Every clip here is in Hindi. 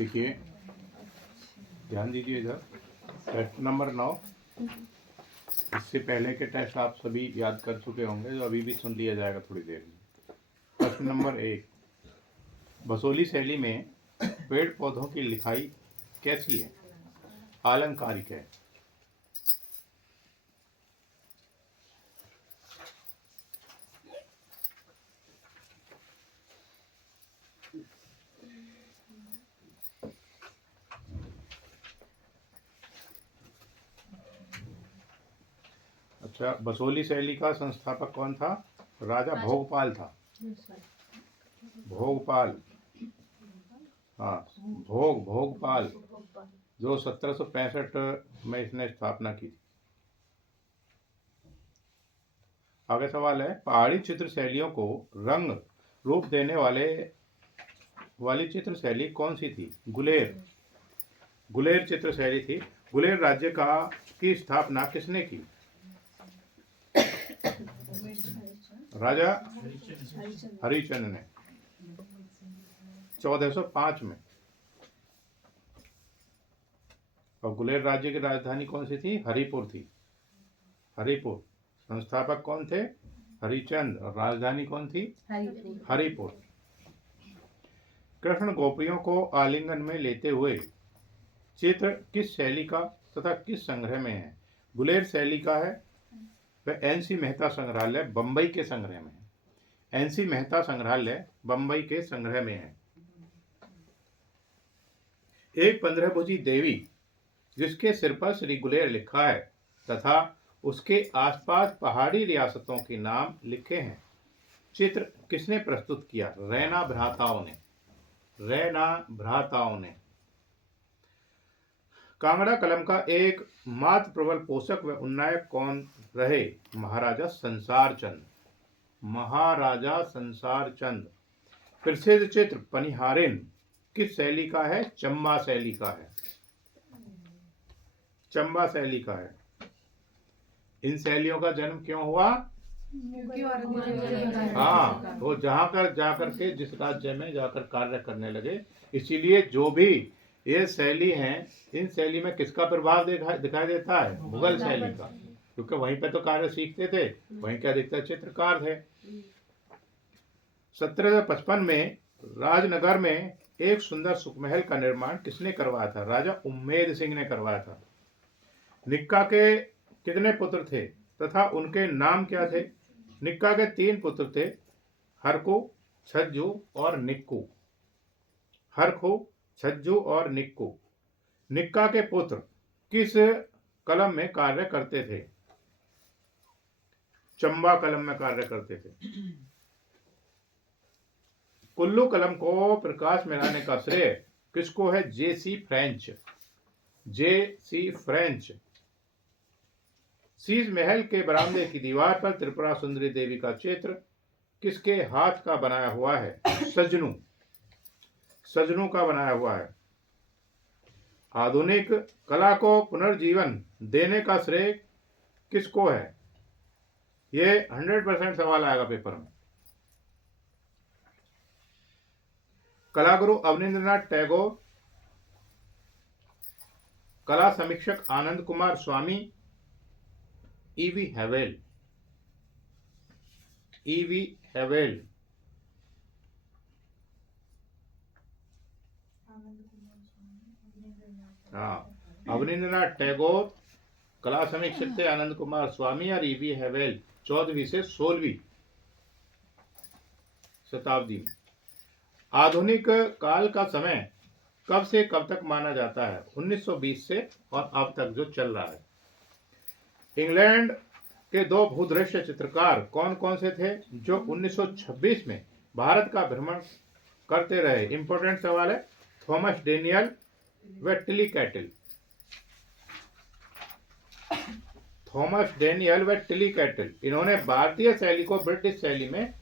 देखिए, ध्यान दीजिए इधर। Test number 9। इससे पहले के टेस्ट आप सभी याद कर चुके होंगे, जो अभी भी सुन लिया जाएगा थोड़ी देर में। प्रश्न नंबर 1, बसोली शैली में पेड़ पौधों की लिखाई कैसी है? आलंकारिक है। अच्छा, बसोली शैली का संस्थापक कौन था? राजा भोगपाल था। भोगपाल, हाँ, भोगपाल, जो 1765 में इसने स्थापना की थी। आगे सवाल है, पहाड़ी चित्र शैलियों को रंग रूप देने वाली चित्र शैली कौन सी थी? गुलेर चित्र शैली थी। गुलेर राज्य की स्थापना किसने की? राजा हरिचंद ने 1405 में। और गुलेर राज्य की राजधानी कौन सी थी? हरिपुर थी। हरिपुर। संस्थापक कौन थे? हरिचंद। और राजधानी कौन थी? हरिपुर। कृष्ण गोपियों को आलिंगन में लेते हुए चित्र किस शैली का तथा किस संग्रह में है? गुलेर शैली का है। वह एनसी मेहता संग्रहालय बंबई के संग्रह में है। एनसी मेहता संग्रहालय बंबई के संग्रह में है। एक 15 भुजी देवी जिसके सिर पर श्री गुलेर लिखा है तथा उसके आसपास पहाड़ी रियासतों के नाम लिखे हैं, चित्र किसने प्रस्तुत किया? रैना भ्राताओं ने। कांगड़ा कलम का एक मात्र प्रबल पोषक व उन्नायक कौन रहे? महाराजा संसार चंद। प्रसिद्ध चित्र पनिहारिन किस शैली का है? चंबा शैली का है। इन शैलियों का जन्म क्यों हुआ? हाँ, वो जाकर के जिस राज्य में जाकर कार्य करने लगे, इसीलिए जो भी ये शैली हैं, इन शैली में किसका प्रभाव दिखाई देता है? मुगल शैली का, क्योंकि वहीं पे तो कार्य सीखते थे, वहीं के अधिकतर चित्रकार थे। 1755 में राजनगर में एक सुंदर सुखमहल का निर्माण किसने करवाया था? राजा उम्मेद सिंह ने करवाया था। निक्का के कितने पुत्र थे तथा उनके नाम क्या थे? निक्का के 3 पुत्र थे, हरखू, छज्जू और निक्कू। निक्का के पुत्र किस कलम में कार्य करते थे? चंबा कलम में कार्य करते थे। कुल्लू कलम को प्रकाश में लाने का श्रेय किसको है? जे.सी. फ्रेंच। शीश महल के बरामदे की दीवार पर त्रिपुरा सुंदरी देवी का चित्र किसके हाथ का बनाया हुआ है? सजनू का बनाया हुआ है। आधुनिक कला को पुनर्जीवन देने का श्रेय किसको है? ये 100% सवाल आएगा पेपर में। कलागुरु अवनींद्रनाथ टैगोर, कला समीक्षक आनंद कुमार स्वामी, ईवी हैवेल। हाँ, अवनींद्रनाथ टैगोर, कला समीक्षक थे आनंद कुमार स्वामी और ईवी हैवेल 14वीं से 16वीं शताब्दी में। आधुनिक काल का समय कब से कब तक माना जाता है? 1920 से और अब तक जो चल रहा है। इंग्लैंड के 2 भूदृश्य चित्रकार कौन कौन से थे जो 1926 में भारत का भ्रमण करते रहे? इंपॉर्टेंट सवाल है। थॉमस डेनियल व टिली कैटल। इन्होंने भारतीय शैली को ब्रिटिश शैली में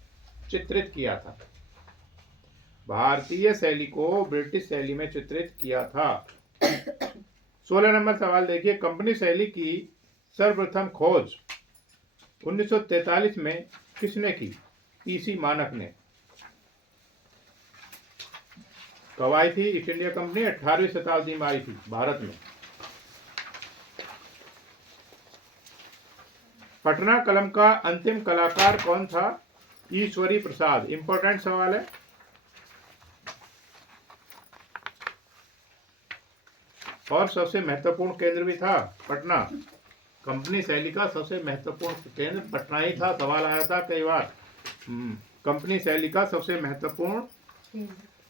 चित्रित किया था। 16 नंबर सवाल देखिए, कंपनी शैली की सर्वप्रथम खोज 1943 में किसने की? पीसी मानक ने। कब आई थी ईस्ट इंडिया कंपनी? 18वीं शताब्दी में आई थी भारत में। पटना कलम का अंतिम कलाकार कौन था? ईश्वरी प्रसाद। इंपॉर्टेंट सवाल है। और सबसे महत्वपूर्ण केंद्र भी था पटना। कंपनी शैली का सबसे महत्वपूर्ण केंद्र पटना ही था। सवाल आया था कई बार। कंपनी शैली का सबसे महत्वपूर्ण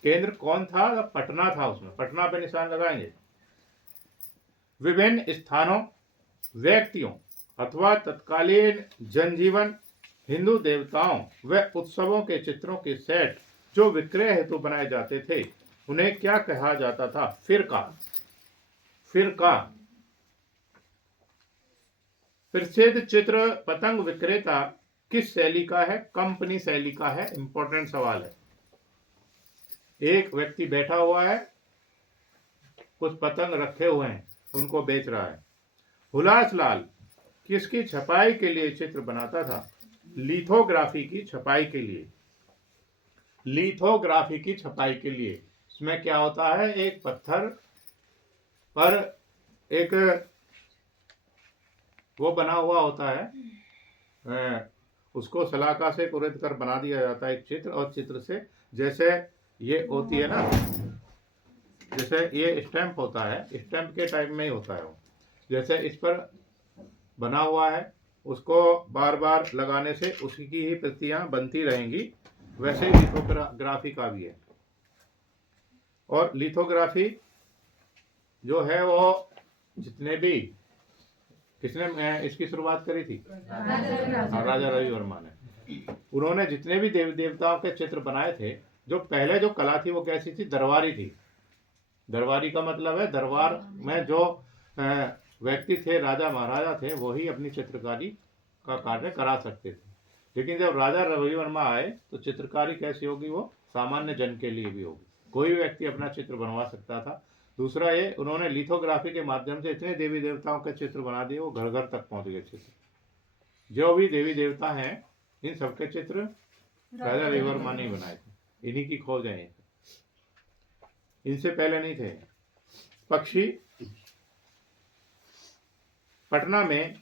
केंद्र कौन था? पटना था। उसमें पटना पे निशान लगाएंगे। विभिन्न स्थानों, व्यक्तियों अथवा तत्कालीन जनजीवन, हिंदू देवताओं व उत्सवों के चित्रों के सेट जो विक्रय हेतु बनाए जाते थे, उन्हें क्या कहा जाता था? फिरका। फिरका। प्रसिद्ध चित्र पतंग विक्रेता किस शैली का है? कंपनी शैली का है। इंपॉर्टेंट सवाल है। एक व्यक्ति बैठा हुआ है, कुछ पतंग रखे हुए हैं, उनको बेच रहा है। हुलास लाल किसकी छपाई के लिए चित्र बनाता था? लिथोग्राफी की छपाई के लिए। लिथोग्राफी की छपाई के लिए। इसमें क्या होता है? एक पत्थर पर एक वो बना हुआ होता है, उसको सलाखा से कुरेद कर बना दिया जाता है एक चित्र। और चित्र से जैसे ये होती है ना, जैसे ये स्टैंप होता है, स्टैंप के टाइप में ही होता है वो। जैसे इस पर बना हुआ है, उसको बार बार लगाने से उसी की ही प्रतियां बनती रहेंगी, वैसे ही लिथोग्राफी का भी है। और लिथोग्राफी जो है वो जितने भी, किसने इसकी शुरुआत करी थी? राजा रवि वर्मा ने। उन्होंने जितने भी देवी देवताओं के चित्र बनाए थे, जो पहले जो कला थी वो कैसी थी? दरबारी थी। दरबारी का मतलब है दरबार में जो व्यक्ति थे, राजा महाराजा थे, वही अपनी चित्रकारी का कार्य करा सकते थे। लेकिन जब राजा रवि वर्मा आए तो चित्रकारी कैसी होगी? वो सामान्य जन के लिए भी होगी। कोई भी व्यक्ति अपना चित्र बनवा सकता था। दूसरा ये, उन्होंने लिथोग्राफी के माध्यम से इतने देवी देवताओं के चित्र बना दिए, वो घर घर तक पहुंच गए चित्र। जो भी देवी देवता हैं, इन सबके चित्र राजा रवि वर्मा ने बनाए थे। इन्हीं की खोज है, इनसे पहले नहीं थे। पक्षी। पटना में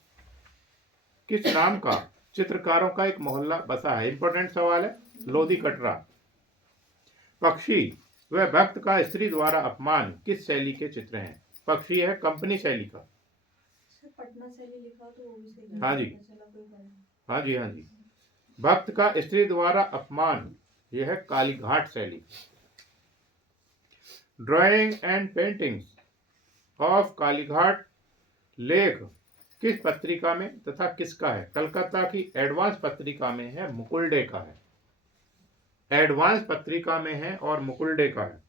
किस नाम का चित्रकारों का एक मोहल्ला बसा है? इंपॉर्टेंट सवाल है। लोधी कटरा। पक्षी वह भक्त का स्त्री द्वारा अपमान किस शैली के चित्र हैं? पक्षी है कंपनी शैली का। पटना शैली लिखा तो वो भी सही। हाँ जी, हाँ जी, हाँ जी। भक्त का स्त्री द्वारा अपमान, यह है कालीघाट शैली। Drawing and paintings of Kalighat लेख किस पत्रिका में तथा किसका है? कलकत्ता की एडवांस पत्रिका में है, मुकुल डे का है। एडवांस पत्रिका में है और मुकुल डे का है।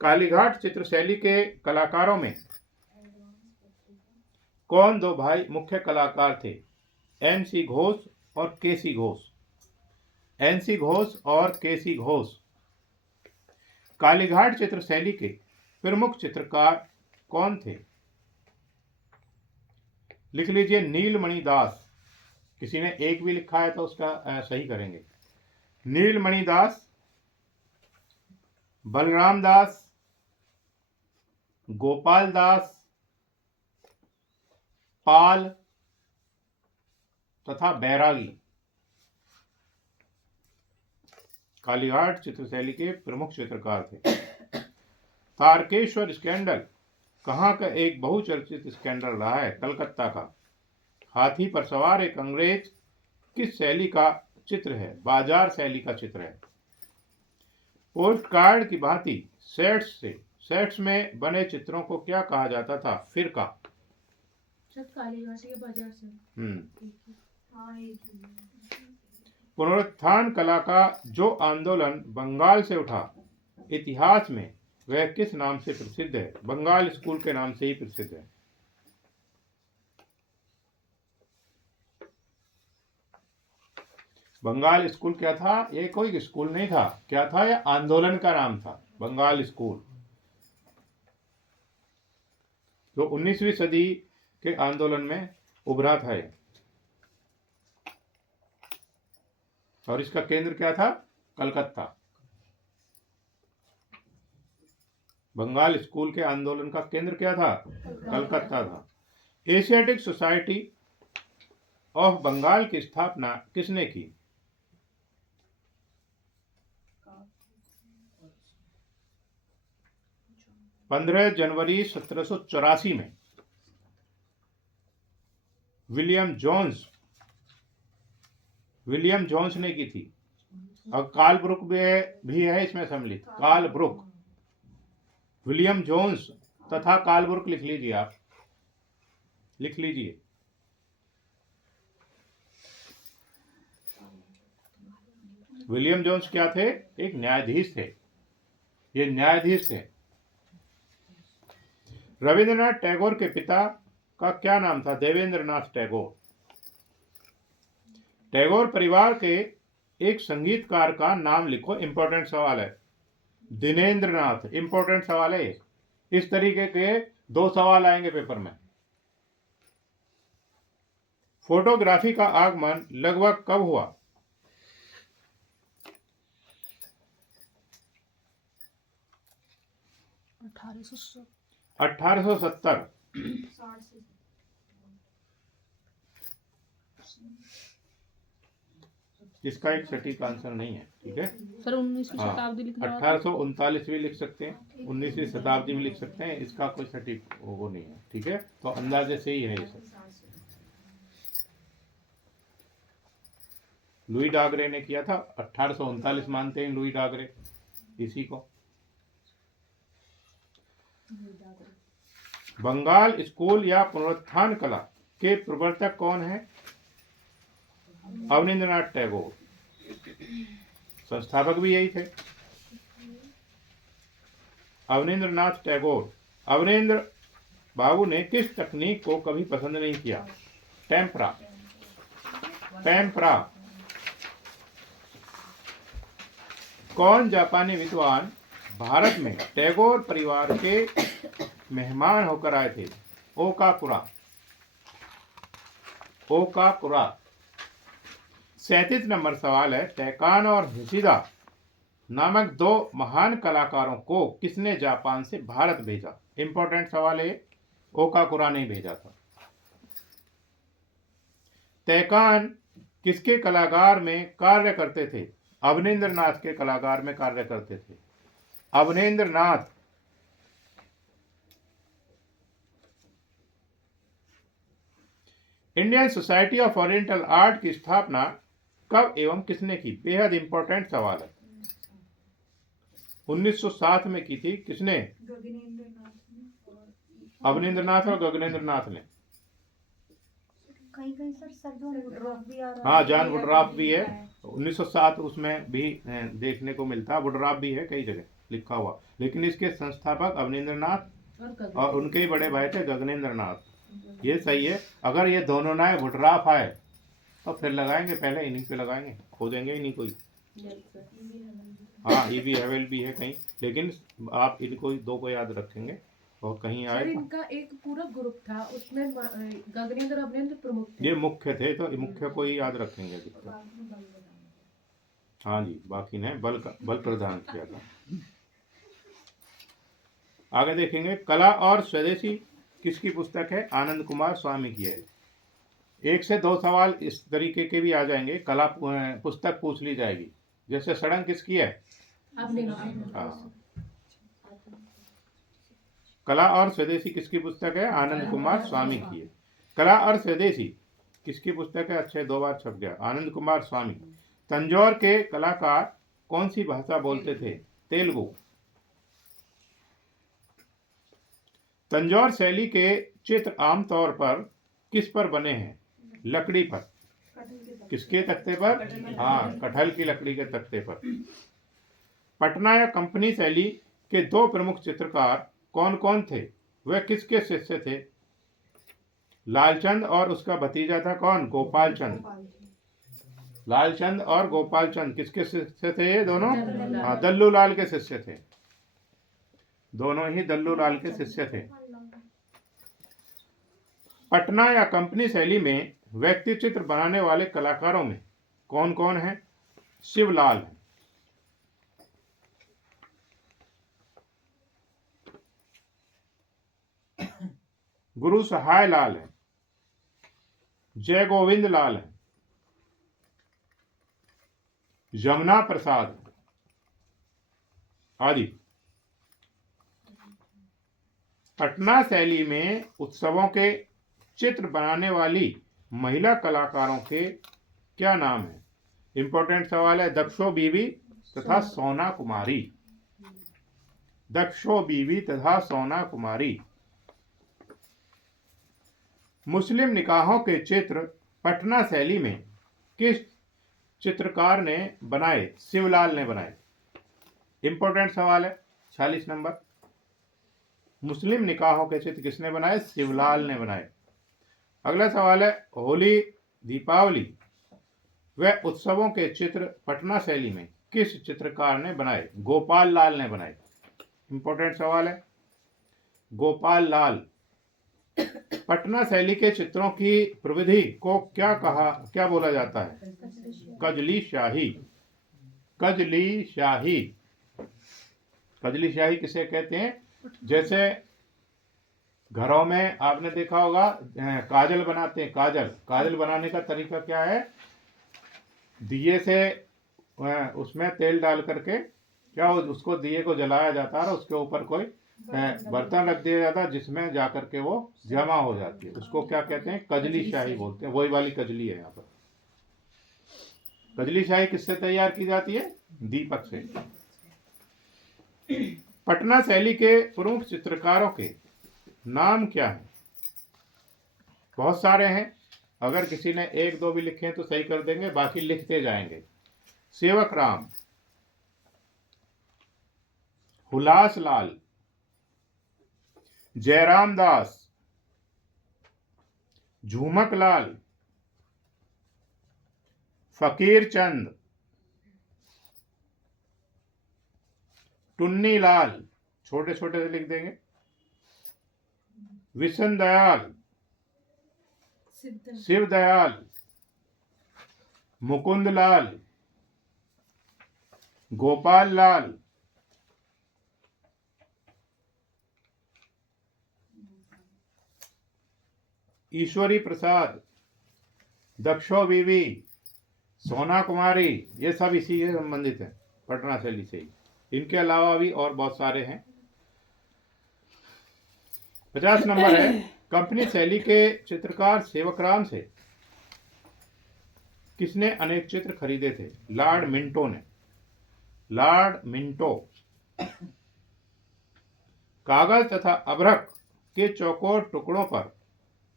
कालीघाट चित्रशैली के कलाकारों में कौन दो भाई मुख्य कलाकार थे? एन.सी. घोष और के.सी. घोष। एन.सी. घोष और के.सी. घोष। कालीघाट चित्रशैली के प्रमुख चित्रकार कौन थे? लिख लीजिए, नीलमणि दास। किसी ने एक भी लिखा है तो उसका सही करेंगे। नीलमणि दास, बलराम दास, गोपाल दास, पाल तथा बैरागी कालीघाट चित्रशैली के प्रमुख चित्रकार थे। तारकेश्वर स्कैंडल कहाँ का एक बहुचर्चित स्कैंडल रहा है? कलकत्ता का। हाथी पर सवार एक अंग्रेज किस शैली का चित्र है? बाजार शैली का चित्र है। पोस्ट कार्ड की भांति सेट्स में बने चित्रों को क्या कहा जाता था? फिरका। बाजार से। पुनरुत्थान कला का जो आंदोलन बंगाल से उठा, इतिहास में वह किस नाम से प्रसिद्ध है? बंगाल स्कूल के नाम से ही प्रसिद्ध है। बंगाल स्कूल क्या था? ये कोई स्कूल नहीं था। क्या था? यह आंदोलन का नाम था, बंगाल स्कूल, जो 19वीं सदी के आंदोलन में उभरा था। और इसका केंद्र क्या था? कलकत्ता। बंगाल स्कूल के आंदोलन का केंद्र क्या था? कलकत्ता था। एशियाटिक सोसाइटी ऑफ बंगाल की स्थापना किसने की? 15 जनवरी 1784 में विलियम जोन्स ने की थी। और कार्ल ब्रुक भी है इसमें सम्मिलित। कार्ल ब्रुक, विलियम जोन्स तथा कार्ल ब्रुक लिख लीजिए, आप लिख लीजिए। विलियम जोन्स क्या थे? एक न्यायाधीश थे। ये न्यायाधीश थे। रविंद्रनाथ टैगोर के पिता का क्या नाम था? देवेंद्रनाथ टैगोर। टैगोर परिवार के एक संगीतकार का नाम लिखो। इंपॉर्टेंट सवाल है। दिनेंद्रनाथ। इंपॉर्टेंट सवाल है। इस तरीके के 2 सवाल आएंगे पेपर में। फोटोग्राफी का आगमन लगभग कब हुआ? 1870। 60 से इसका एक सटीक आंसर नहीं है, ठीक है सर 19वीं हाँ, शताब्दी लिखना होगा। 1839 भी लिख सकते हैं, 19वीं शताब्दी भी लिख सकते हैं। इसका कोई सटीक वो नहीं है, ठीक है। तो अंदाजे से ही है ये सब। लुई डागरे ने किया था। 1839 मानते हैं लुई डागरे इसी को। बंगाल स्कूल या पुनरुत्थान कला के प्रवर्तक कौन है? अवनींद्रनाथ टैगोर। संस्थापक भी यही थे, अवनींद्रनाथ टैगोर। अवनींद्र बाबू ने किस तकनीक को कभी पसंद नहीं किया? पैम्परा। कौन जापानी विद्वान भारत में टैगोर परिवार के मेहमान होकर आए थे? ओकाकुरा। 37 नंबर सवाल है। टैकान और हिशिदा नामक 2 महान कलाकारों को किसने जापान से भारत भेजा? इंपॉर्टेंट सवाल है। ओकाकुरा ने भेजा था। टैकान किसके कलागार में कार्य करते थे? अवनींद्रनाथ के कलागार में कार्य करते थे। Abanindranath. Indian society of oriental art की स्थापना कब एवं किसने की? बेहद इंपॉर्टेंट सवाल है। 1907 में की थी। किसने? अवनींद्रनाथ और गगनेंद्रनाथ ने। कहीं सर जॉन वुडरॉफ भी आ रहा है। हाँ, जॉन वुडरॉफ भी है। 1907 उसमें भी देखने को मिलता है। वुडरॉफ भी है कई जगह लिखा हुआ, लेकिन इसके संस्थापक अवनींद्रनाथ और उनके ही बड़े भाई थे गगनेंद्रनाथ। ये सही है। अगर ये दोनों ना वुडरॉफ आए तो फिर लगाएंगे, पहले इन्हीं पे लगाएंगे, खोदेंगे ही नहीं कोई। हाँ, E.B. हेवेल भी है कहीं, लेकिन आप इनको 2 को याद रखेंगे और कहीं सर आए। इनका एक पूरा ग्रुप था, उसमें गगनेंद्र अवनेंद्र प्रमुख थे। ये मुख्य थे, तो मुख्य को ही याद रखेंगे। हाँ जी, बाकी ने बल प्रदान किया था। आगे देखेंगे। कला और स्वदेशी किसकी पुस्तक है? आनंद कुमार स्वामी की है। 1 से 2 सवाल इस तरीके के भी आ जाएंगे। कला पुस्तक पूछ ली जाएगी। जैसे सड़क किसकी है? हाँ। कला और स्वदेशी किसकी पुस्तक है? आनंद कुमार स्वामी की है। कला और स्वदेशी किसकी पुस्तक है? अच्छे 2 बार छप गया। आनंद कुमार स्वामी। तंजौर के कलाकार कौन सी भाषा बोलते थे? तेलुगु। तंजौर शैली के चित्र आमतौर पर किस पर बने हैं? लकड़ी पर। किसके तख्ते पर? हाँ, कटहल की लकड़ी के तख्ते पर। पटना या कंपनी शैली के 2 प्रमुख चित्रकार कौन कौन थे? वह किसके शिष्य थे? लालचंद और उसका भतीजा था कौन? गोपाल चंद। लालचंद और गोपाल चंद किसके शिष्य थे ये दोनों? हाँ, दल्लू लाल के शिष्य थे। दोनों ही दल्लू लाल के शिष्य थे। पटना या कंपनी शैली में व्यक्ति चित्र बनाने वाले कलाकारों में कौन कौन है? शिवलाल है, गुरु सहाय लाल है, जय गोविंद लाल है, यमुना प्रसाद आदि। पटना शैली में उत्सवों के चित्र बनाने वाली महिला कलाकारों के क्या नाम है? इंपॉर्टेंट सवाल है। दक्षो बीवी तथा सोना कुमारी। दक्षो बीवी तथा सोना कुमारी। मुस्लिम निकाहों के चित्र पटना शैली में किस चित्रकार ने बनाए? शिवलाल ने बनाए। इंपॉर्टेंट सवाल है। 46 नंबर। मुस्लिम निकाहों के चित्र किसने बनाए? शिवलाल ने बनाए। अगला सवाल है, होली, दीपावली व उत्सवों के चित्र पटना शैली में किस चित्रकार ने बनाए? गोपाल लाल ने बनाए। इंपॉर्टेंट सवाल है। गोपाल लाल। पटना शैली के चित्रों की प्रविधि को क्या बोला जाता है? कजली शाही। कजली शाही। कजली शाही किसे कहते हैं? जैसे घरों में आपने देखा होगा काजल बनाते हैं। काजल बनाने का तरीका क्या है? दिए से उसमें तेल डाल करके क्या उसको दिए को जलाया जाता है और उसके ऊपर कोई बर्तन रख दिया जाता है जिसमें जाकर के वो जमा हो जाती है। उसको क्या कहते हैं? कजली शाही बोलते हैं। वही वाली कजली है यहाँ पर। कजली शाही किससे तैयार की जाती है? दीपक से। पटना शैली के प्रमुख चित्रकारों के नाम क्या है? बहुत सारे हैं। अगर किसी ने एक दो भी लिखे हैं तो सही कर देंगे, बाकी लिखते जाएंगे। सेवक राम, हुलास लाल, जयराम दास, झूमक लाल, फकीर चंद, टुन्नी लाल, छोटे छोटे से लिख देंगे, विशन दयाल, शिव दयाल, मुकुंद लाल, गोपाल लाल, ईश्वरी प्रसाद, दक्षो बीवी, सोना कुमारी, ये सब इसी से संबंधित है, पटना शैली से ही। इनके अलावा भी और बहुत सारे हैं। 50 नंबर है, कंपनी शैली के चित्रकार सेवकराम से किसने अनेक चित्र खरीदे थे? लॉर्ड मिंटो ने। Lord Minto. कागज तथा अभ्रक के चौकोर टुकड़ों पर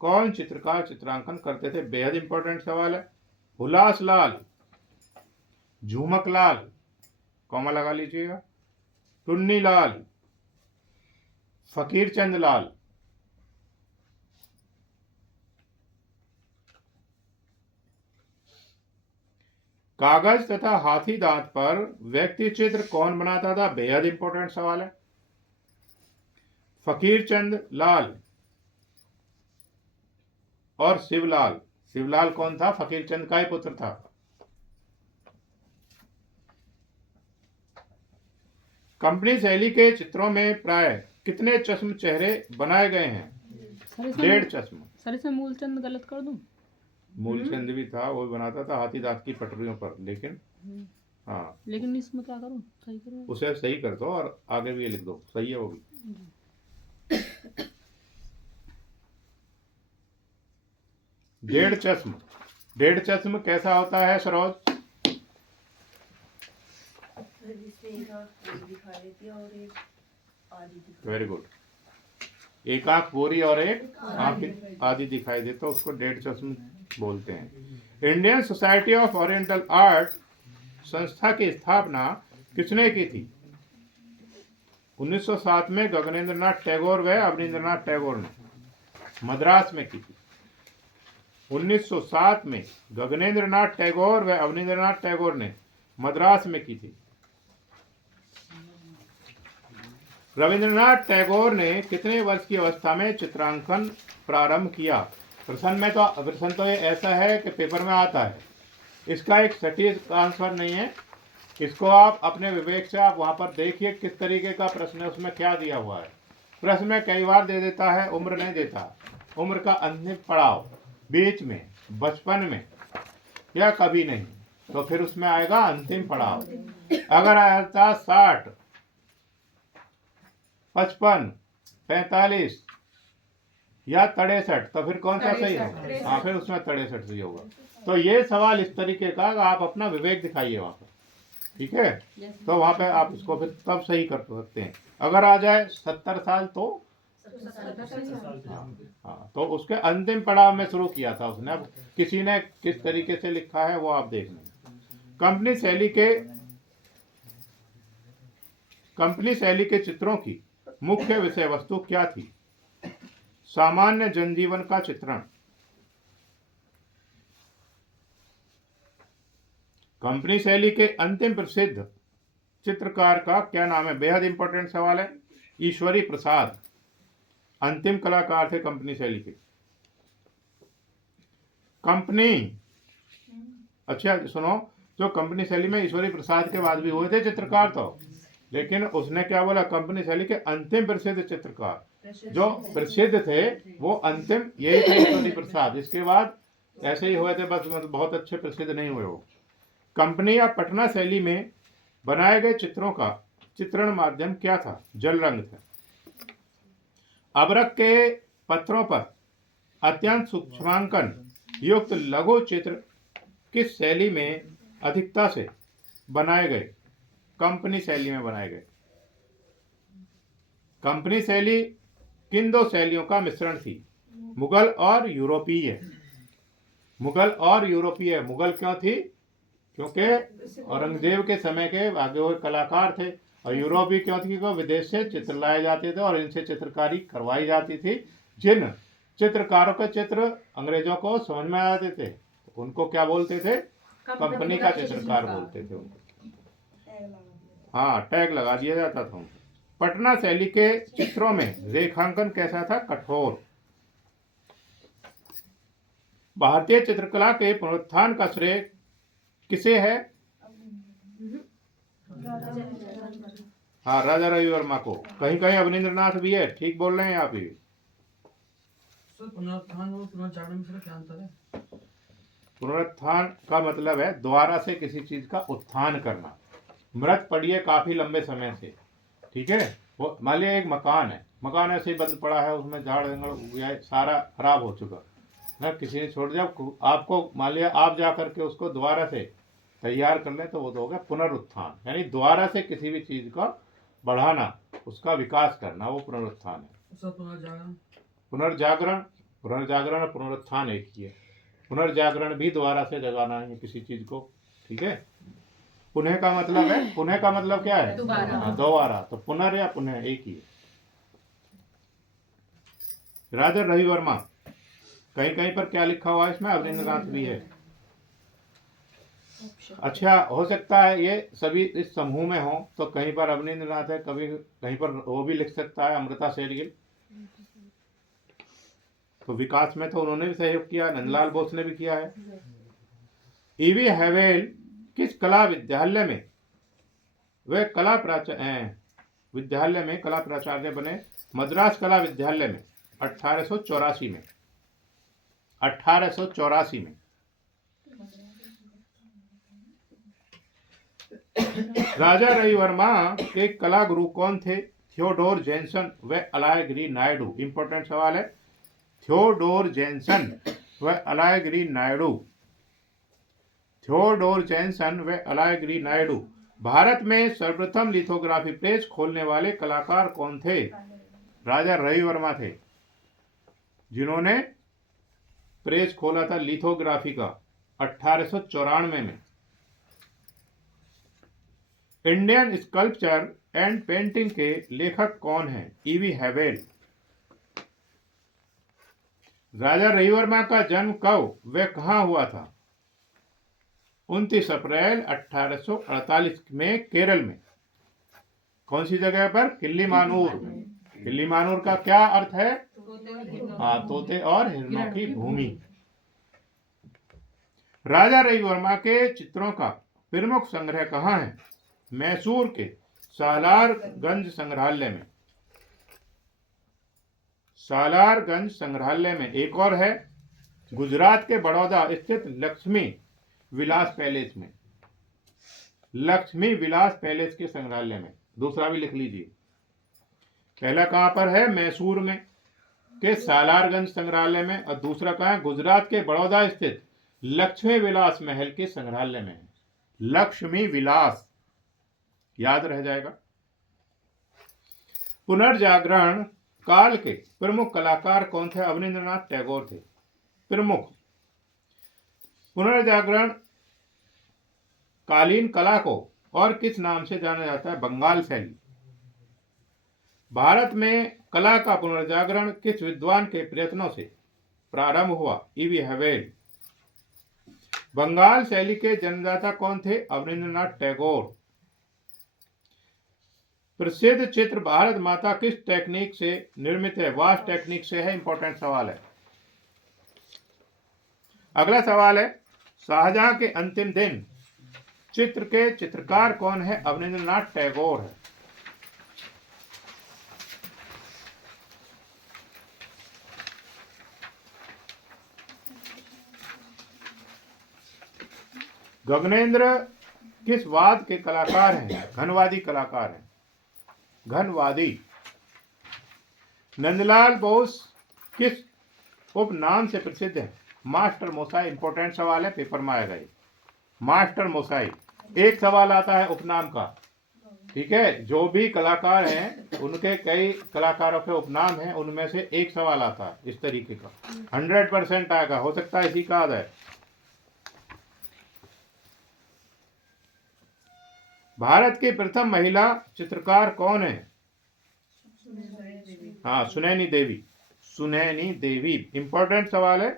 कौन चित्रकार चित्रांकन करते थे? बेहद इंपॉर्टेंट सवाल है। हुलास लाल, झूमक लाल, कॉमा लगा लीजिएगा, टुन्नी लाल, फकीर चंद लाल। कागज तथा हाथी दांत पर व्यक्ति चित्र कौन बनाता था? बेहद इंपॉर्टेंट सवाल है। फकीर चंद लाल और शिवलाल। शिवलाल कौन था? फकीर चंद का ही पुत्र था। कंपनी शैली के चित्रों में प्राय कितने चश्म चेहरे बनाए गए हैं? 1.5 चश्म। सर इसमें मूलचंद गलत कर दूं? मूलचंद भी था, वो बनाता था हाथी दांत की पटरियों पर, लेकिन हाँ, लेकिन इसमें क्या करूं? सही करूं? उसे सही कर दो और आगे भी लिख दो, सही है वो भी। डेढ़ चश्म। डेढ़ चश्म कैसा होता है सरोज? Very good. एक आंख पूरी और एक आंख आधी दिखाई दे तो उसको डेढ़ चश्म बोलते हैं। Indian society of oriental art संस्था की स्थापना किसने की थी? 1907 में गगनेंद्र नाथ टैगोर व अवनींद्रनाथ टैगोर ने मद्रास में की थी। 1907 में गगनेंद्र नाथ टैगोर व अवनींद्रनाथ टैगोर ने मद्रास में की थी। रविंद्रनाथ टैगोर ने कितने वर्ष की अवस्था में चित्रांकन प्रारंभ किया? प्रश्न तो ये ऐसा है कि पेपर में आता है, इसका एक सटीक आंसर नहीं है। इसको आप अपने विवेक से आप वहां पर देखिए किस तरीके का प्रश्न है, उसमें क्या दिया हुआ है। प्रश्न में कई बार दे देता है, उम्र नहीं देता। उम्र का अंतिम पड़ाव, बीच में, बचपन में या कभी नहीं, तो फिर उसमें आएगा अंतिम पड़ाव। अगर आया था 60, 55, 45 या 63, तो फिर कौन सा सही होगा? हाँ, फिर उसमें 63 सही होगा। तो ये सवाल इस तरीके का, आप अपना विवेक दिखाइए वहां पर, ठीक है? तो वहां पे आप उसको फिर तब सही कर सकते हैं। अगर आ जाए 70 साल तो हाँ, तो उसके अंतिम पड़ाव में शुरू किया था उसने। अब किसी ने किस तरीके से लिखा है वो आप देख लें। कंपनी शैली के चित्रों की मुख्य विषय वस्तु क्या थी? सामान्य जनजीवन का चित्रण। कंपनी शैली के अंतिम प्रसिद्ध चित्रकार का क्या नाम है? बेहद इंपॉर्टेंट सवाल है। ईश्वरी प्रसाद अंतिम कलाकार थे कंपनी शैली के। अच्छा सुनो, जो कंपनी शैली में ईश्वरी प्रसाद के बाद भी हुए थे चित्रकार, तो लेकिन उसने क्या बोला? कंपनी शैली के अंतिम प्रसिद्ध चित्रकार जो प्रसिद्ध थे वो अंतिम यही थे, ईश्वरी प्रसाद। इसके बाद ऐसे ही हुए थे, बस बहुत अच्छे प्रसिद्ध नहीं हुए वो। कंपनी या पटना शैली में बनाए गए चित्रों का चित्रण माध्यम क्या था? जल रंग था। अबरख के पत्रों पर अत्यंत सूक्ष्मांकन युक्त लघु चित्र किस शैली में अधिकता से बनाए गए? कंपनी शैली में बनाए गए। कंपनी शैली किन दो शैलियों का मिश्रण थी? मुगल और यूरोपीय। मुगल और यूरोपीय। मुगल क्यों थी? क्योंकि औरंगजेब के समय के आगे हुए कलाकार थे। और यूरोपीय क्यों थी? क्योंकि विदेश से चित्र लाए जाते थे और इनसे चित्रकारी करवाई जाती थी। जिन चित्रकारों के चित्र अंग्रेजों को समझ में आते थे उनको क्या बोलते थे? कंपनी का चित्रकार बोलते थे उनको। हाँ, टैग लगा दिया जाता था उनको। पटना शैली के चित्रों में रेखांकन कैसा था? कठोर। भारतीय चित्रकला के पुनरुत्थान का श्रेय किसे है? हाँ, राजा रवि वर्मा को। कहीं कहीं अवनींद्रनाथ भी है। ठीक बोल रहे हैं आप ही। पुनरुत्थान और पुनर्जागरण में क्या अंतर है? पुनरुत्थान का मतलब है दोबारा से किसी चीज का उत्थान करना। मृत पड़ी है काफी लंबे समय से, ठीक है? वो मान लिया एक मकान है, मकान ऐसे ही बंद पड़ा है, उसमें झाड़ जंगल उग गया है, सारा खराब हो चुका ना, किसी ने छोड़ दिया आपको, मान लिया आप जा करके उसको दोबारा से तैयार कर लें तो वो तो हो गया पुनरुत्थान। यानी दोबारा से किसी भी चीज का बढ़ाना, उसका विकास करना, वो पुनरुत्थान है। पुनर्जागरण पुनर्जागरण और पुनरुत्थान एक ही है। पुनर्जागरण भी दोबारा से जगाना है किसी चीज को, ठीक है? पुनः का मतलब है, पुनः का मतलब क्या है? दोबारा। तो पुनर् या पुनः एक ही है। राजा रवि वर्मा, कहीं कहीं पर क्या लिखा हुआ है इसमें? अवनींद्रनाथ भी है। अच्छा, हो सकता है ये सभी इस समूह में हो, तो कहीं पर अवनींद्रनाथ है, कभी कहीं पर वो भी लिख सकता है अमृता शेरगिल। तो विकास में तो उन्होंने भी सहयोग किया, नंदलाल बोस ने भी किया है। ईवी हैवेल किस कला विद्यालय में वे विद्यालय में कला प्राचार्य बने? मद्रास कला विद्यालय में 1884 में। 1884 में। राजा रवि वर्मा के कला गुरु कौन थे? थियोडोर जेनसन व अलायगिरी नायडू। इंपॉर्टेंट सवाल है। थियोडोर जेनसन व अलायगिरी नायडू। थियोडोर जेनसन व अलायगिरी नायडू। भारत में सर्वप्रथम लिथोग्राफी प्रेस खोलने वाले कलाकार कौन थे? राजा रवि वर्मा थे, जिन्होंने प्रेस खोला था लिथोग्राफी का 1894 में। इंडियन स्कल्पचर एंड पेंटिंग के लेखक कौन हैं? E V Havell. राजा रवि वर्मा का जन्म कब व कहाँ हुआ था? 29 अप्रैल 1848 में केरल में। कौन सी जगह पर? किल्लीमानूर में। किल्लीमानूर का क्या अर्थ है? हाँ, तोते और हिरणों की भूमि। राजा रवि वर्मा के चित्रों का प्रमुख संग्रह कहाँ है? मैसूर के सालारगंज संग्रहालय में। सालारगंज संग्रहालय में। एक और है गुजरात के बड़ौदा स्थित लक्ष्मी विलास पैलेस में, लक्ष्मी विलास पैलेस के संग्रहालय में। दूसरा भी लिख लीजिए। पहला कहाँ पर है? मैसूर में के सालारगंज संग्रहालय में, और दूसरा कहाँ है? गुजरात के बड़ौदा स्थित लक्ष्मी विलास महल के संग्रहालय में है। लक्ष्मी विलास याद रह जाएगा। पुनर्जागरण काल के प्रमुख कलाकार कौन थे? अवनींद्रनाथ टैगोर थे प्रमुख। पुनर्जागरण कालीन कला को और किस नाम से जाना जाता है? बंगाल शैली। भारत में कला का पुनर्जागरण किस विद्वान के प्रयत्नों से प्रारंभ हुआ? ईवी हवेल। बंगाल शैली के जन्मदाता कौन थे? अवनींद्रनाथ टैगोर। प्रसिद्ध चित्र भारत माता किस टेक्निक से निर्मित है? वाश टेक्निक से है। इंपॉर्टेंट सवाल है। अगला सवाल है, शाहजहां के अंतिम दिन चित्र के चित्रकार कौन है? अवनींद्रनाथ टैगोर है। गगनेंद्र किस वाद के कलाकार हैं? घनवादी कलाकार हैं। घनवादी। नंदलाल बोस किस उपनाम से प्रसिद्ध है? मास्टर मोसाई। इंपॉर्टेंट सवाल है, पेपर में आएगा ये। मास्टर मोसाई। एक सवाल आता है उपनाम का, ठीक है। जो भी कलाकार हैं उनके कई कलाकारों के उपनाम हैं, उनमें से एक सवाल आता है इस तरीके का। 100% आएगा, हो सकता है इसी का आ जाए। भारत की प्रथम महिला चित्रकार कौन है? हाँ, सुनैनी देवी। सुनैनी देवी। इंपॉर्टेंट सवाल है।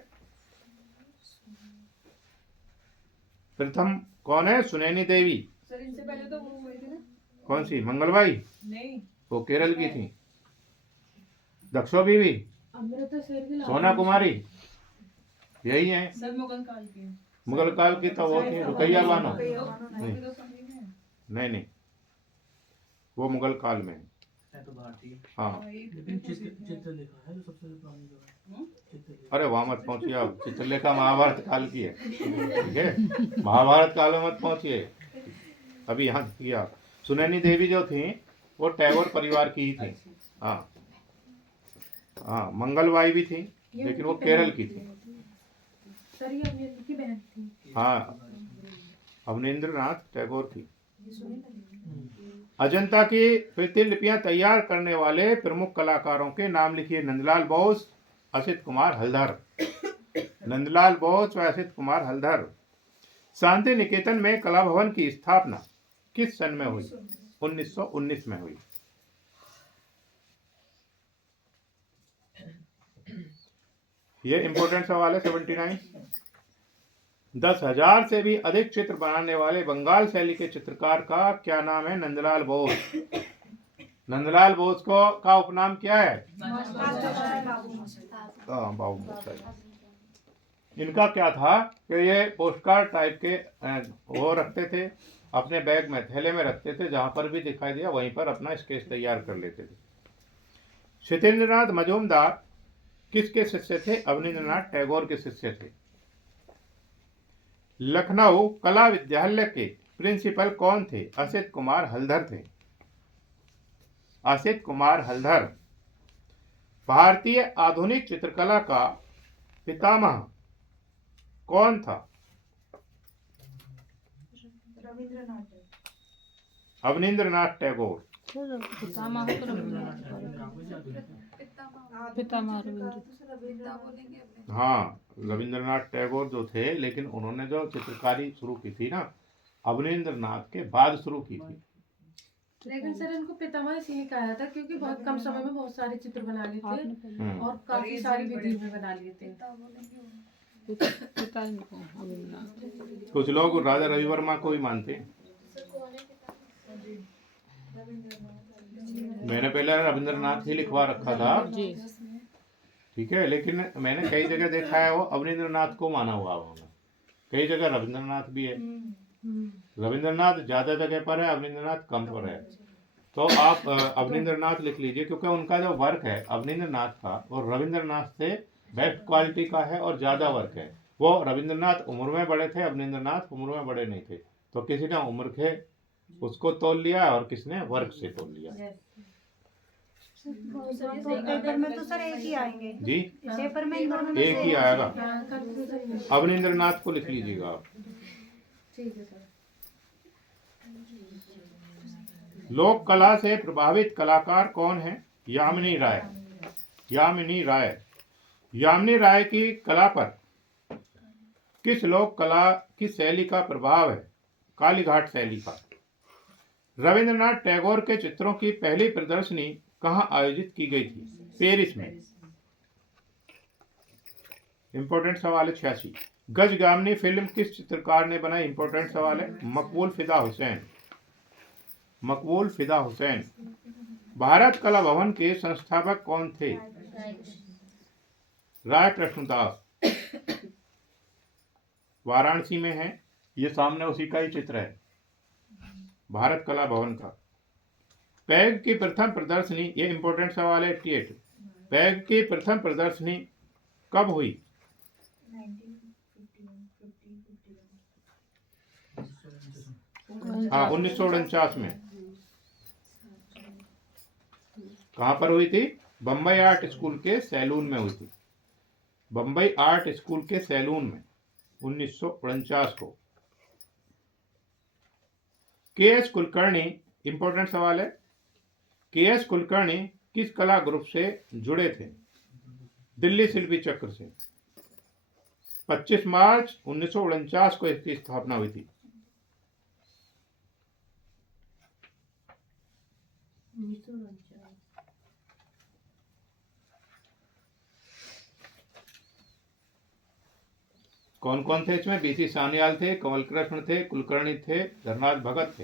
प्रथम कौन है? सुनैनी देवी। सर इनसे पहले तो वो हुई थी ना। कौन सी? मंगलबाई। नहीं, वो केरल की थी। दक्षो बीवी, अमृता शेर की सोना कुमारी, यही है। सर मुगल काल की। मुगल काल की तो वो थी रुकैया बानो। नहीं नहीं, वो मुगल काल में। है तो भारतीय। हाँ, लेकिन चित्र लिखा है जो सबसे पुरानी जगह है। चित्र लिखा अरे वहां मत पहुंचिए आप। चित्रलेखा महाभारत काल की है, ठीक है। महाभारत काल में मत पहुंचिए, अभी यहाँ किया। सुनैनी देवी जो थी वो टैगोर परिवार की ही थी। हाँ हाँ, मंगलबाई भी थी, लेकिन वो केरल की थी। सर ये अमृता की बहन थी। हाँ, अवनींद्रनाथ टैगोर की। अजंता की प्रतिलिपियां तैयार करने वाले प्रमुख कलाकारों के नाम लिखिए। नंदलाल बोस, असित कुमार हलधर। नंदलाल बोस व असित कुमार हलधर। शांति निकेतन में कला भवन की स्थापना किस सन में हुई? 1919 में हुई। ये इंपॉर्टेंट सवाल है। 79। 10,000 से भी अधिक चित्र बनाने वाले बंगाल शैली के चित्रकार का क्या नाम है? नंदलाल बोस। नंदलाल बोस को का उपनाम क्या है? बाबू मोसाई। इनका क्या था कि ये पोस्टकार्ड टाइप के वो रखते थे अपने बैग में, थैले में रखते थे, जहां पर भी दिखाई दिया वहीं पर अपना स्केच तैयार कर लेते थे। सत्येंद्रनाथ मजूमदार किसके शिष्य थे? अवनींद्रनाथ टैगोर के शिष्य थे। लखनऊ कला विद्यालय के प्रिंसिपल कौन थे? असित कुमार हलधर थे। असित कुमार हलधर। भारतीय आधुनिक चित्रकला का पितामह कौन था? अवनींद्रनाथ टैगोर। पितामह तो पितामह रविंद्र। हाँ, रविंद्रनाथ टैगोर जो थे, लेकिन उन्होंने जो चित्रकारी शुरू की थी ना, अवनींद्रनाथ के बाद शुरू की थी। लेकिन सर इनको पितामह इसलिए कहा था क्योंकि बहुत कम समय में बहुत सारे चित्र बना लिए थे और काफी सारी विधि में बना लिए थे। पिता इनको अवनींद्रनाथ। कुछ लोग राजा रवि वर्मा को ही मानते हैं। मैंने पहले रविंद्रनाथ ही लिखवा रखा था, जी। ठीक है, लेकिन मैंने कई जगह देखा है वो अवनींद्रनाथ को माना हुआ होगा। कई जगह रविंद्रनाथ भी है। रविंद्रनाथ ज्यादा जगह पर है, अवनींद्रनाथ कम पर है। तो आप अवनींद्रनाथ लिख लीजिए, क्योंकि उनका जो वर्क है अवनींद्रनाथ का वो रविंद्रनाथ से बेस्ट क्वालिटी का है और ज़्यादा वर्क है। वो रविंद्रनाथ उम्र में बड़े थे, अवनींद्रनाथ उम्र में बड़े नहीं थे। तो किसी ने उम्र के उसको तोल लिया और किसने वर्क से तोल लिया। तो पेपर में तो सर एक ही आएंगे। जी पेपर में इन दोनों में एक से ही आएगा। हाँ, confusion नहीं। अवनींद्रनाथ को लिख लीजिएगा आप। ठीक है सर। लोक कला से प्रभावित कलाकार कौन है? यामिनी राय। यामिनी राय। यामिनी राय की कला पर किस लोक कला की शैली का प्रभाव है? कालीघाट शैली का। रविंद्रनाथ टैगोर के चित्रों की पहली प्रदर्शनी कहाँ आयोजित की गई थी? पेरिस में। इंपॉर्टेंट सवाल है 86। गजगामनी फिल्म किस चित्रकार ने बनाई? इंपॉर्टेंट सवाल है। मकबूल फिदा हुसैन। मकबूल फिदा हुसैन। भारत कला भवन के संस्थापक कौन थे? राय कृष्णदास। वाराणसी में है, ये सामने उसी का ही चित्र है भारत कला भवन का। पैग की प्रथम प्रदर्शनी, ये इंपॉर्टेंट सवाल है 88। पैग की प्रथम प्रदर्शनी कब हुई? 1949 में। कहाँ पर हुई थी? बम्बई आर्ट स्कूल के सैलून में हुई थी। बम्बई आर्ट स्कूल के सैलून में 1949 को। के.एस. कुलकर्णी, इंपॉर्टेंट सवाल है। के.एस. कुलकर्णी किस कला ग्रुप से जुड़े थे? दिल्ली शिल्पी चक्र से। 25 मार्च 1949 को इसकी स्थापना हुई थी। कौन कौन थे इसमें? बीसी सान्याल थे, कमल कृष्ण थे, कुलकर्णी थे, धरनाथ भगत थे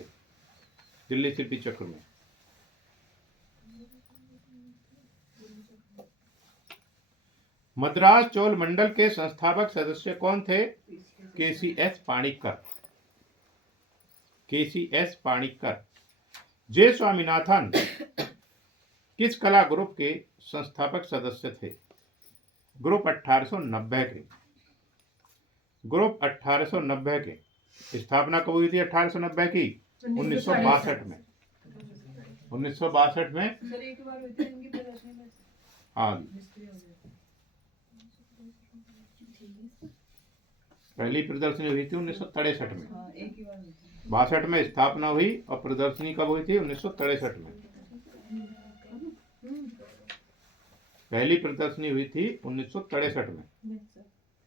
दिल्ली शिल्पी चक्र में। मद्रास चोल मंडल के संस्थापक सदस्य कौन थे? के.सी.एस. पाणिक्कर। के.सी.एस. पाणिक्कर। जे स्वामीनाथन किस कला ग्रुप के संस्थापक सदस्य थे? ग्रुप 1890 के। ग्रुप 1890 के। स्थापना कब हुई थी 1890 की? 1962 में। 1962 में। हाँ, पहली प्रदर्शनी हुई थी 1963 में। 62 में स्थापना हुई और प्रदर्शनी कब हुई थी? 1963 में। पहली प्रदर्शनी हुई थी 1963 में।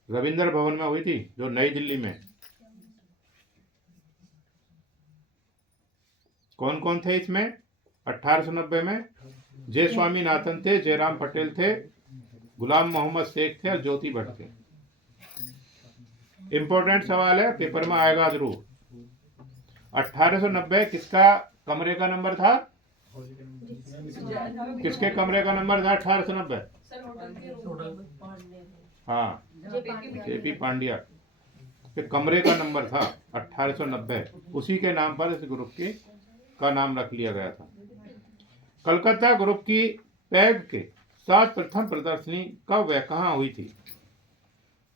रविंद्र भवन में हुई थी, जो नई दिल्ली में। कौन कौन थे इसमें? 1890 में जे स्वामीनाथन थे, जयराम पटेल थे, गुलाम मोहम्मद शेख थे और ज्योति भट्ट थे। इंपॉर्टेंट सवाल है, पेपर में आएगा जरूर। 1890 किसका कमरे का नंबर था? किसके कमरे का नंबर था 1890? हाँ, जेपी पांड्या के कमरे का नंबर था 1890। उसी के नाम पर इस ग्रुप की का नाम रख लिया गया था। कलकत्ता ग्रुप की पैग के साथ प्रथम प्रदर्शनी कब व कहाँ हुई थी?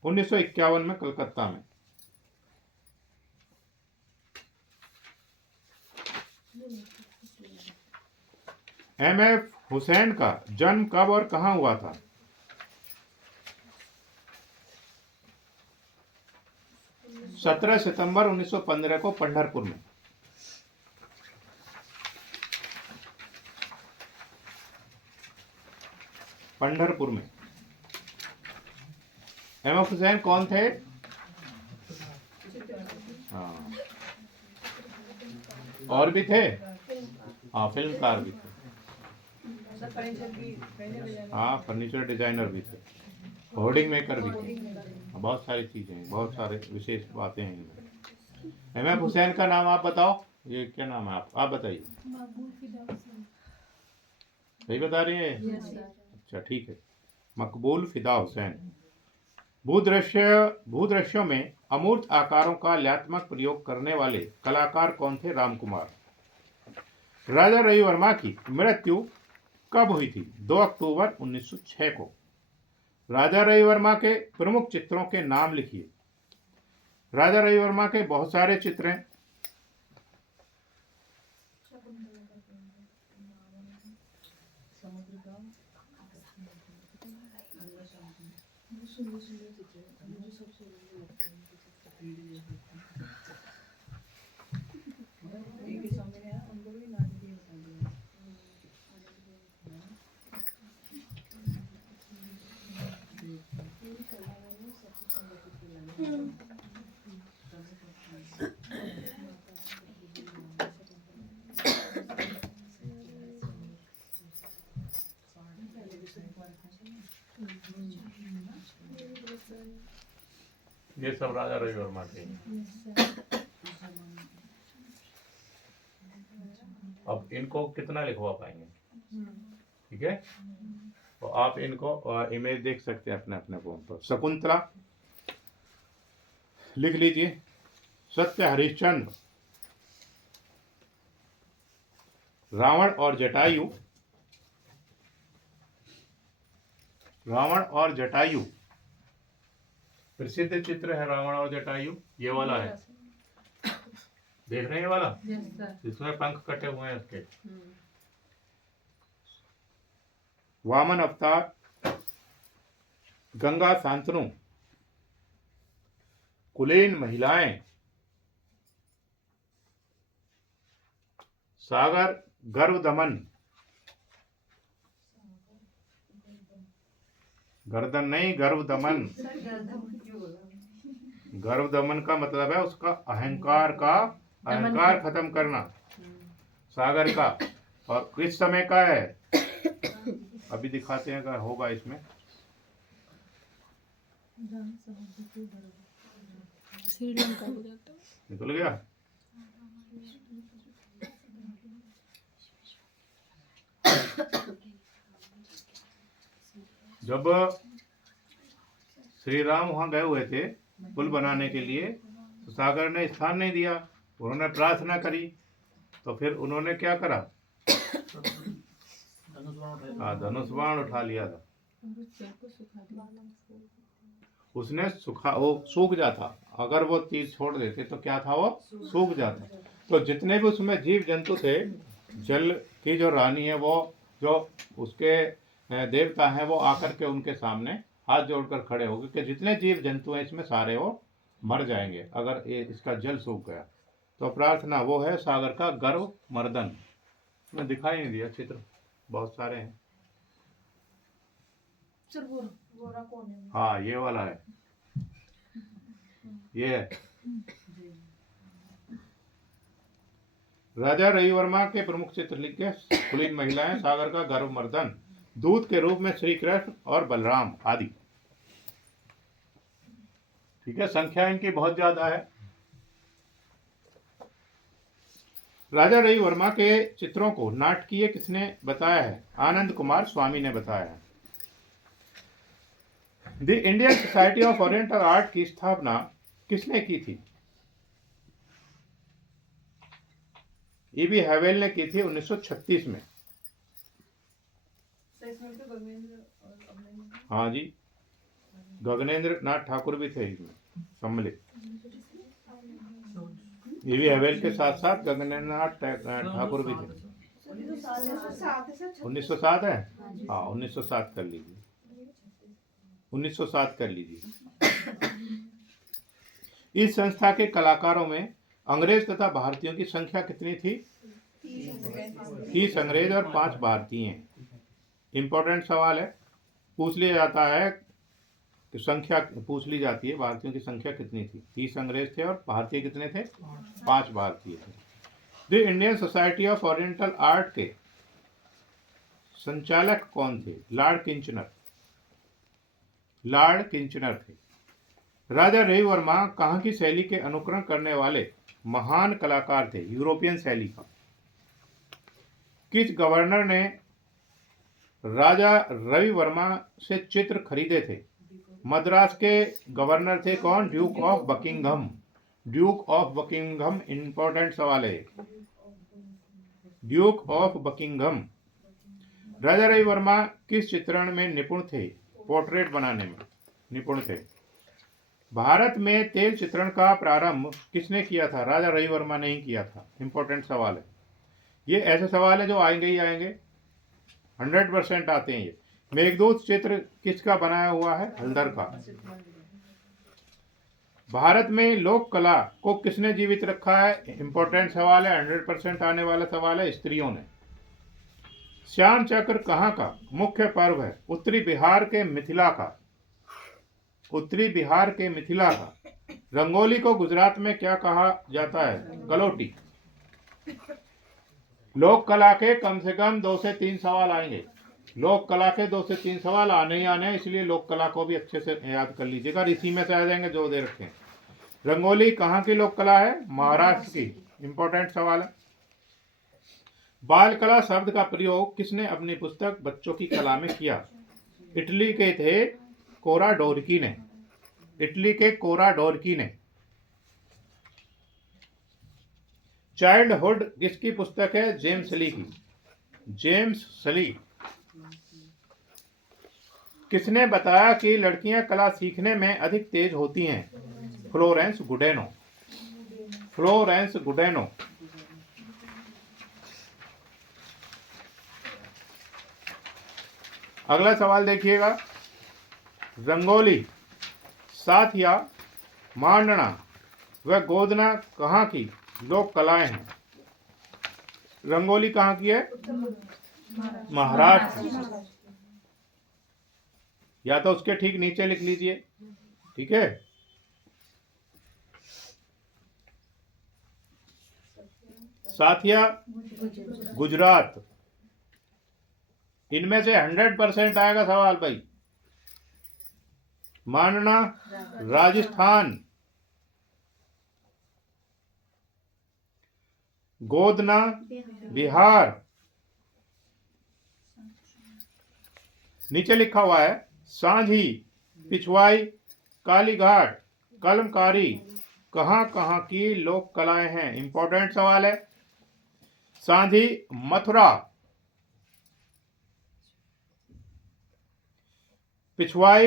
1951 में कलकत्ता में। एम.एफ. हुसैन का जन्म कब और कहाँ हुआ था? 17 सितंबर 1915 को पंढरपुर में। पंढरपुर में। एम.एफ. हुसैन कौन थे? हाँ, और भी थे। हाँ, फिल्मकार भी थे। हाँ, फर्नीचर डिजाइनर भी थे, होर्डिंग मेकर भी थे। बहुत सारी चीजें हैं, बहुत सारे विशेष बातें हैं इनमें। एम.एफ. हुसैन का नाम आप बताओ, ये क्या नाम है? आप बताइए। सही बता रही है? अच्छा, ठीक है। मकबूल फिदा हुसैन। भूदृश्यों में अमूर्त आकारों का लयात्मक प्रयोग करने वाले कलाकार कौन थे? रामकुमार। राजा रवि वर्मा की मृत्यु कब हुई थी? 2 अक्टूबर 1906 को। राजा रवि वर्मा के प्रमुख चित्रों के नाम लिखिए। राजा रवि वर्मा के बहुत सारे चित्र हैं। ये सब राजा रवि वर्मा के हैं। अब इनको कितना लिखवा पाएंगे? ठीक है, तो आप इनको इमेज देख सकते हैं अपने अपने फोन पर। शकुंतला लिख लीजिए। सत्य हरिश्चंद्र, रावण और जटायु, रावण और जटायु प्रसिद्ध चित्र है। रावण और जटायु ये वाला है, देख रहे हैं ये वाला, यस सर। इसमें पंख कटे हुए हैं उसके। वामन अवतार, गंगा शांतनु, कुलीन महिलाएं, सागर गर्व दमन, गर्दन नहीं गर्व दमन। गर्व दमन का मतलब है उसका अहंकार खत्म करना, सागर का। और किस समय का है अभी दिखाते हैं, अगर होगा इसमें। श्रीलंका हो जाता है। निकल गया। जब श्री राम वहां गए हुए थे पुल बनाने के लिए, तो सागर ने स्थान नहीं दिया। उन्होंने प्रार्थना करी, तो फिर उन्होंने क्या करा? धनुष बाण उठा लिया था। उसने वो सूख जाता, अगर वो तीर छोड़ देते तो क्या था, वो सूख जाता। तो जितने भी उसमें जीव जंतु थे, जल की जो रानी है, वो जो उसके देवता हैं, वो आकर के उनके सामने हाथ जोड़कर खड़े हो गए कि जितने जीव जंतु हैं इसमें सारे वो मर जाएंगे अगर ये इसका जल सूख गया। तो प्रार्थना वो है सागर का गर्व मर्दन। मैं दिखाई नहीं दिया चित्र, बहुत सारे हैं। हाँ ये वाला है, ये है। राजा रवि वर्मा के प्रमुख चित्र लिखे। कुलीन महिलाएं, सागर का गर्व मर्दन, दूत के रूप में श्री कृष्ण और बलराम आदि। ठीक है, संख्या इनकी बहुत ज्यादा है। राजा रवि वर्मा के चित्रों को नाटकीय किसने बताया है? आनंद कुमार स्वामी ने बताया है। The Indian society of oriental art की स्थापना किसने की थी? ईबी हैवेल ने की थी 1936 में। हाँ जी, गगनेंद्र नाथ ठाकुर भी थे इसमें सम्मिलित। ईबी हैवेल के साथ साथ गगनेंद्र नाथ ठाकुर भी थे। 1907 है, हाँ 1907 कर लीजिए, 1907 कर लीजिए। इस संस्था के कलाकारों में अंग्रेज तथा भारतीयों की संख्या कितनी थी? 30 अंग्रेज और 5 भारतीय हैं। इंपॉर्टेंट सवाल है, पूछ लिया जाता है कि संख्या पूछ ली जाती है, भारतीयों की संख्या कितनी थी? 30 अंग्रेज थे और भारतीय कितने थे? 5 भारतीय थे। The Indian society of oriental art के संचालक कौन थे? लॉर्ड किंचनर। लॉर्ड किंचनर थे। राजा रवि वर्मा कहाँ की शैली के अनुकरण करने वाले महान कलाकार थे? यूरोपियन शैली का। किस गवर्नर ने राजा रवि वर्मा से चित्र खरीदे थे? मद्रास के गवर्नर थे कौन? Duke of Buckingham. Duke of Buckingham important सवाल है। Duke of Buckingham. Raja Ravi Varma किस चित्रण में निपुण थे? पोर्ट्रेट बनाने में निपुण थे। भारत में तेल चित्रण का प्रारंभ किसने किया था? राजा रवि वर्मा ने ही किया था। इंपॉर्टेंट सवाल है ये, ऐसे सवाल है जो आएंगे ही आएंगे, 100% आते हैं ये। मेघदूत चित्र किसका बनाया हुआ है? हल्दर का। भारत में लोक कला को किसने जीवित रखा है? इंपॉर्टेंट सवाल है, 100% आने वाला सवाल है, स्त्रियों ने। श्याम चक्र कहाँ का मुख्य पर्व है? उत्तरी बिहार के मिथिला का। उत्तरी बिहार के मिथिला का। रंगोली को गुजरात में क्या कहा जाता है? कलोटी। लोक कला के कम से कम 2 से 3 सवाल आएंगे। लोक कला के 2 से 3 सवाल आने ही आने हैं, इसलिए लोक कला को भी अच्छे से याद कर लीजिएगा। इसी में से आ जाएंगे जो दे रखे हैं। रंगोली कहाँ की लोक कला है? महाराष्ट्र की। इंपॉर्टेंट सवाल है। बाल कला शब्द का प्रयोग किसने अपनी पुस्तक बच्चों की कला में किया? इटली के थे कोरा डोरकी ने। इटली के कोरा डोरकी ने। चाइल्डहुड किसकी पुस्तक है? जेम्स सली की। जेम्स सली। किसने बताया कि लड़कियां कला सीखने में अधिक तेज होती हैं? फ्लोरेंस गुडेनो। फ्लोरेंस गुडेनो। अगला सवाल देखिएगा। रंगोली, साथिया, मांडना व गोदना कहाँ की लोक कलाएं हैं? रंगोली कहाँ की है? महाराष्ट्र। या तो उसके ठीक नीचे लिख लीजिए, ठीक है। साथिया गुजरात। इनमें से 100% आएगा सवाल भाई। मांडना राजस्थान। गोदना बिहार। नीचे लिखा हुआ है सांझी, पिछवाई, कालीघाट, कलमकारी कहाँ कहाँ की लोक कलाएं हैं? इंपॉर्टेंट सवाल है। सांझी मथुरा, पिछवाई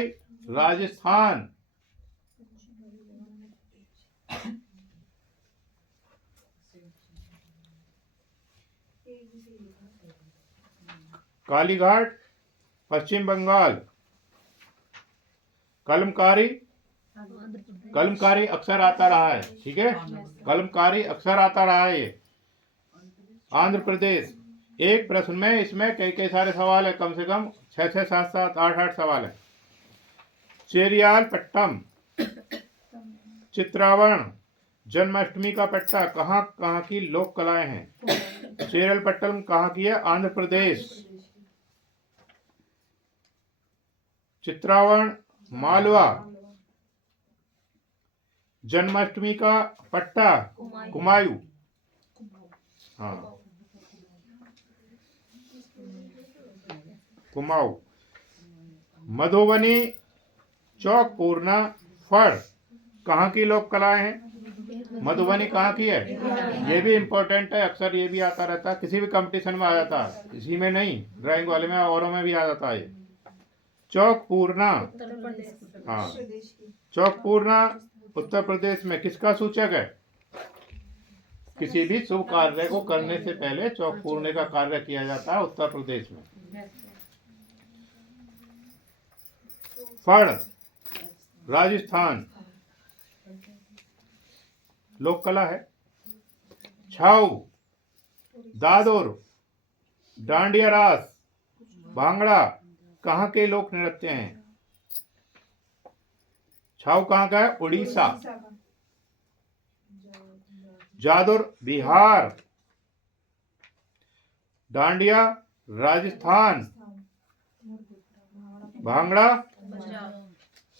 राजस्थान, कालीघाट पश्चिम बंगाल, कलमकारी, कलमकारी अक्सर आता रहा है, ठीक है, कलमकारी अक्सर आता रहा है ये, आंध्र प्रदेश। एक प्रश्न में इसमें कई सारे सवाल है, कम से कम 6 7 7 8 8 सवाल है। चेरियाल पट्टम, चित्रावण, जन्माष्टमी का पट्टा कहाँ कहाँ की लोक कलाएं हैं? चेरियाल पट्टम कहाँ की है? आंध्र प्रदेश। चित्रावण मालवा, जन्माष्टमी का पट्टा कुमायूं। हाँ, कुमाऊं। मधुबनी चौक पूर्णा फड़ कहाँ की लोक कलाएं हैं? मधुबनी कहाँ की है? ये भी इम्पोर्टेंट है, अक्सर ये भी आता रहता है, किसी भी कंपटीशन में आ जाता है, इसी में नहीं, ड्राइंग वाले में औरों में भी आ जाता है। चौक पूर्णा, हाँ, चौक पूर्णा उत्तर प्रदेश में किसका सूचक है? किसी भी शुभ कार्य को करने से पहले चौक पूर्णे का कार्य किया जाता है उत्तर प्रदेश में। फड़ राजस्थान लोक कला है। छाऊ, दादुर, डांडिया रास, भांगड़ा कहाँ के लोक नृत्य हैं? छाऊ कहाँ का है? उड़ीसा। जादुर बिहार, डांडिया राजस्थान, भांगड़ा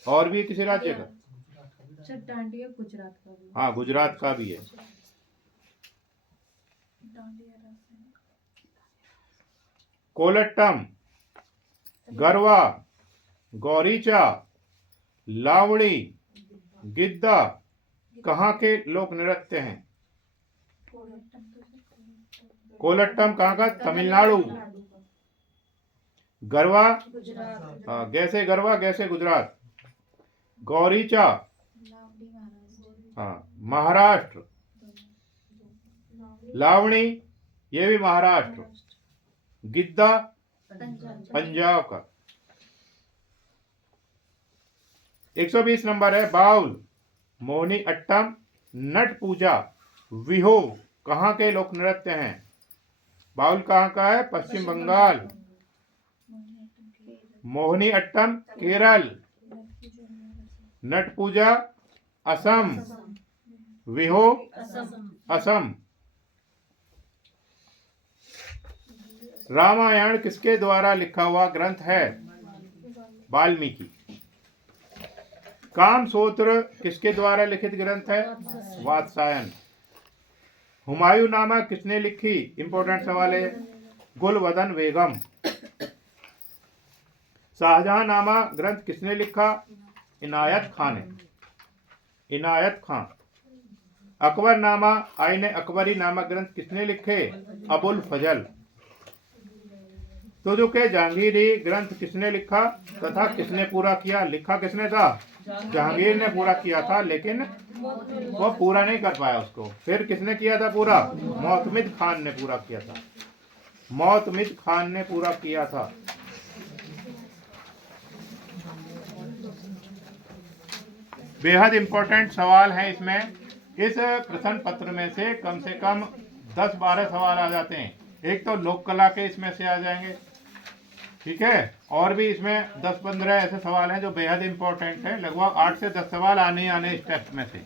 और भी किसी राज्य का? डांडिया गुजरात का भी। हाँ, गुजरात का भी है। कोलट्टम, गरबा, गौरीचा, लावणी, गिद्दा कहाँ के लोक नृत्य हैं? कोलट्टम कहाँ का? तमिलनाडु। गरवा, हाँ, गैसे गरवा, गैसे गुजरात। गौरीचा, हाँ, महाराष्ट्र। लावणी, ये भी महाराष्ट्र। गिद्दा, पंजाब का। 120 नंबर है बाउल, मोहिनी अट्टम, नट पूजा, विहो कहाँ के लोक नृत्य हैं? बाउल कहाँ का है? पश्चिम बंगाल। मोहिनी अट्टम केरल। नट पूजा असम। विहो असम। रामायण किसके द्वारा लिखा हुआ ग्रंथ है? वाल्मीकि। कामसूत्र किसके द्वारा लिखित ग्रंथ है? वात्सायन। हुमायूं नामा किसने लिखी? इंपॉर्टेंट सवाल है। गुलवदन बेगम। शाहजहां नामा ग्रंथ किसने लिखा? इनायत खान ने। इनायत खान। अकबर नामा आईने अकबरी नामक ग्रंथ किसने लिखे? अबुल फजल। तो जो के जहांगीरी ग्रंथ किसने लिखा तथा किसने पूरा किया? लिखा किसने था? जहांगीर ने पूरा किया था, लेकिन वो पूरा नहीं कर पाया उसको। फिर किसने किया था पूरा? मोहतमिद खान ने पूरा किया था। मोहतमिद खान ने पूरा किया था। बेहद इंपॉर्टेंट सवाल है इसमें। इस प्रश्न पत्र में से कम 10-12 सवाल आ जाते हैं। एक तो लोक कला के इसमें से आ जाएंगे, ठीक है, और भी इसमें 10-15 ऐसे सवाल हैं जो बेहद इंपॉर्टेंट है। लगभग 8 से 10 सवाल आने इस टेस्ट में से।